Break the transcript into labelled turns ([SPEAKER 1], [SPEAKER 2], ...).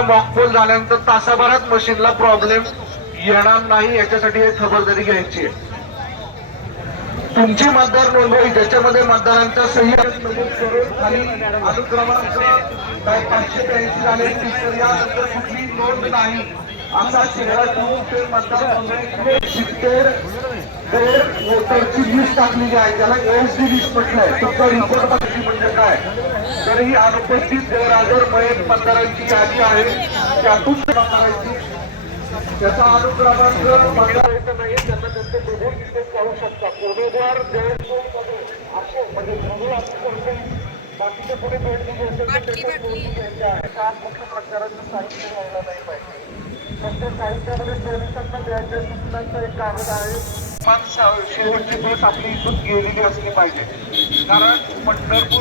[SPEAKER 1] Mock poll झाल्यानंतर तासाभरात मशीनला प्रॉब्लेम येणार नाही याच्यासाठी एक खबरदारी घ्यायची आहे. तुमची मतदार नोंदवही ज्याच्यामध्ये मतदारांच्या सही खाली अनुक्रमांक काही पाचशे ब्याऐंशी झाले तर यानंतर कुठली नोंद नाही. असा चेहरा ठेवून ते मतदार नोंदणी ते वोटरची लिस्ट टाकलेली आहे त्याला एसडी लिस्ट म्हटलंय तुमचा रिपोर्ट बघायची म्हणजे काय तर अनुपस्थित गैरहजर मयत मतदारांची यादी आहे त्यातून करायची त्याचा अनुक्रमांक बघता येत नाही त्यांना त्यांचे बघून तिथे पाहू शकता. उमेदवार म्हणजे बघून आपण करतो बाकीचे पुढे भेट दिली असेल तर त्याच्यात नोंदणी घ्यायची आहे. का कुठल्या प्रकाराचं साहित्य राहिलं नाही पाहिजे. फक्त साहित्यामध्ये पोलिसांना द्यायच्या सूचनांचा एक कागद आहे. पण शेवटची बस आपली इथून गेलेली असली पाहिजे. कारण पंढरपूर